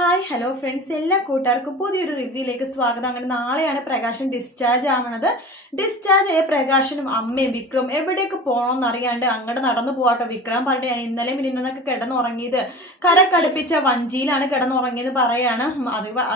Hi hello friends, എല്ലാ കൂട്ടുകാർക്കും പുതിയൊരു റിവ്യൂയിലേക്ക് സ്വാഗതം. അങ്ങനെ നാളെയാണ് പ്രകാശൻ ഡിസ്ചാർജ് ആവണത്. ഡിസ്ചാർജ് ആയ പ്രകാശനും അമ്മയും വിക്രം എവിടേക്ക് പോകണമെന്ന് അറിയാണ്ട് അങ്ങോട്ട് നടന്നു പോവാട്ടോ. വിക്രം പറഞ്ഞാണ് ഇന്നലെ മിനിന്നൊക്കെ കിടന്നുറങ്ങിയത് കരക്കടുപ്പിച്ച വഞ്ചിയിലാണ് കിടന്നുറങ്ങിയത് പറയാണ്.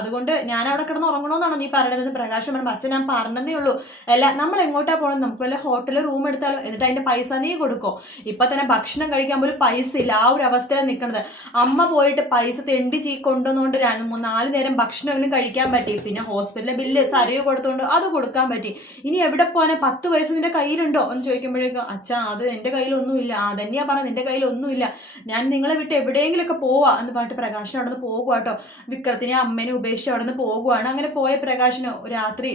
അതുകൊണ്ട് ഞാൻ അവിടെ കിടന്നുറങ്ങണമെന്നാണോ നീ പറയണത്? പ്രകാശൻ പറഞ്ഞു, അച്ഛൻ ഞാൻ പറഞ്ഞതേ ഉള്ളൂ. അല്ല, നമ്മൾ എങ്ങോട്ടാ പോകണം? നമുക്ക് വല്ല ഹോട്ടലിൽ റൂം എടുത്താലോ, എന്നിട്ട് അതിന്റെ പൈസ നീ കൊടുക്കോ? ഇപ്പൊ തന്നെ ഭക്ഷണം കഴിക്കാൻ പോലും പൈസ ഇല്ല, ആ ഒരു അവസ്ഥയിലാണ് നിൽക്കുന്നത്. അമ്മ പോയിട്ട് പൈസ തെണ്ടി കൊണ്ടുവന്നുകൊണ്ട് 4 നേരം ഭക്ഷണം കഴിക്കാൻ പറ്റി. പിന്നെ ഹോസ്പിറ്റലിലെ ബില്ല് സരിയോ കൊടുത്തോണ്ട് അത് കൊടുക്കാൻ പറ്റി. ഇനി എവിടെ പോകാനെ? 10 പൈസ നിന്റെ കയ്യിലുണ്ടോ എന്ന് ചോദിക്കുമ്പോഴേക്കും അച്ഛാ അത് എന്റെ കയ്യിലൊന്നുമില്ല. അതന്നെയാ പറഞ്ഞ, നിന്റെ കയ്യിലൊന്നുമില്ല, ഞാൻ നിങ്ങളെ വിട്ട് എവിടെയെങ്കിലൊക്കെ പോവാ എന്ന് പറഞ്ഞിട്ട് പ്രകാശൻ അവിടെ നിന്ന് പോകുവാട്ടോ. വിക്രത്തിനെ അമ്മേനെ ഉപേക്ഷിച്ച് അവിടെ നിന്ന് പോകുവാണ്. അങ്ങനെ പോയ പ്രകാശനോ രാത്രി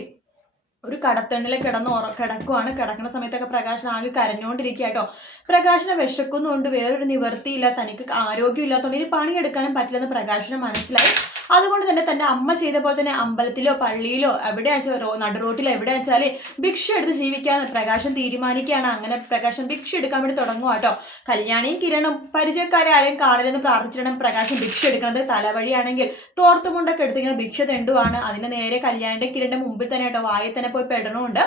ഒരു കടത്തണ്ണിൽ കിടക്കുവാണ്. കിടക്കുന്ന സമയത്തൊക്കെ പ്രകാശൻ ആകെ കരഞ്ഞുകൊണ്ടിരിക്കുക കേട്ടോ. പ്രകാശനെ വിശക്കുന്നുണ്ട്, വേറൊരു നിവർത്തിയില്ല, തനിക്ക് ആരോഗ്യമില്ലാത്തതുകൊണ്ട് ഇനി പണിയെടുക്കാനും പറ്റില്ലെന്ന് പ്രകാശന് മനസ്സിലായി. അതുകൊണ്ട് തന്നെ തന്റെ അമ്മ ചെയ്ത പോലെ തന്നെ അമ്പലത്തിലോ പള്ളിയിലോ എവിടെയാ നടുറോട്ടിലോ എവിടെ വെച്ചാല് ഭിക്ഷ എടുത്ത് ജീവിക്കാന്ന് പ്രകാശൻ തീരുമാനിക്കുകയാണ്. അങ്ങനെ പ്രകാശൻ ഭിക്ഷ എടുക്കാൻ വേണ്ടി തുടങ്ങുക കേട്ടോ. കല്യാണിയും കിരണും പരിചയക്കാരെ ആരെയും കാണില്ലെന്ന് പ്രാർത്ഥിച്ചിടണം പ്രകാശൻ ഭിക്ഷ എടുക്കുന്നത്. തലവഴിയാണെങ്കിൽ തോർത്തുമുണ്ടൊക്കെ എടുത്തിങ്ങനെ ഭിക്ഷ തെണ്ടുവാണ്. അതിന് നേരെ കല്യാണിന്റെ കിരണിന്റെ മുമ്പിൽ തന്നെ കേട്ടോ, വായിൽ തന്നെ പോയി പെടണമുണ്ട്.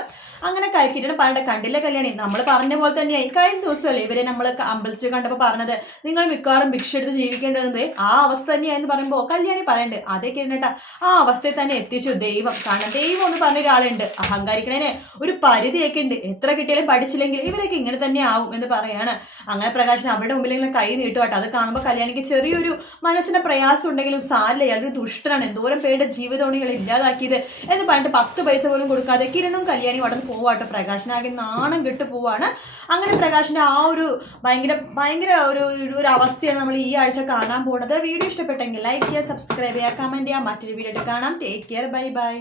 അങ്ങനെ കിരൺ പറഞ്ഞിട്ട്, കണ്ടില്ല കല്യാണി, നമ്മൾ പറഞ്ഞ പോലെ തന്നെയായി. കഴിഞ്ഞ ദിവസമല്ലേ ഇവരെ നമ്മൾ അമ്പലത്തിൽ കണ്ടപ്പോൾ പറഞ്ഞത് നിങ്ങൾ മിക്കവാറും ഭിക്ഷ എടുത്ത് ജീവിക്കേണ്ടത് ആ അവസ്ഥ തന്നെയായെന്ന് പറയുമ്പോൾ കല്യാണി പറയണ്ട, അതേ കിരണേട്ടാ, ആ അവസ്ഥയിൽ തന്നെ എത്തിച്ചു ദൈവം. കാരണം ദൈവം എന്ന് പറഞ്ഞ ഒരാളുണ്ട്, അഹങ്കാരിക്കണേന് ഒരു പരിധിയൊക്കെ ഉണ്ട്, എത്ര കിട്ടിയാലും പഠിച്ചില്ലെങ്കിൽ ഇവരൊക്കെ ഇങ്ങനെ തന്നെ ആവും എന്ന് പറയാണ്. അങ്ങനെ പ്രകാശൻ അവരുടെ മുമ്പിൽ ഇങ്ങനെ കൈ നീട്ടുവാട്ടോ. അത് കാണുമ്പോൾ കല്യാണിക്ക് ചെറിയൊരു മനസ്സിന്റെ പ്രയാസം ഉണ്ടെങ്കിലും സാരില്ല, ഇയാളൊരു ദുഷ്ടനാണ്, എന്തോരം പേരുടെ ജീവിതമാണ് ഇയാൾ ഇല്ലാതാക്കിയത് എന്ന് പറഞ്ഞിട്ട് 10 പൈസ പോലും കൊടുക്കാതെ കിരണും കല്യാണിയും അവിടെ നിന്ന് പോവാട്ടോ. പ്രകാശനാകെ നാണം കെട്ട് പോവാണ്. അങ്ങനെ പ്രകാശിന്റെ ആ ഒരു ഭയങ്കര ഒരു അവസ്ഥയാണ് നമ്മൾ ഈ ആഴ്ച കാണാൻ പോകുന്നത്. വീഡിയോ ഇഷ്ടപ്പെട്ടെങ്കിൽ ലൈക്ക് ചെയ്യുക, സബ്സ്ക്രൈബ് ചെയ്യുക, കമന്റ് ചെയ്യുക. മറ്റൊരു വീഡിയോ കാണാം. Take care, bye bye.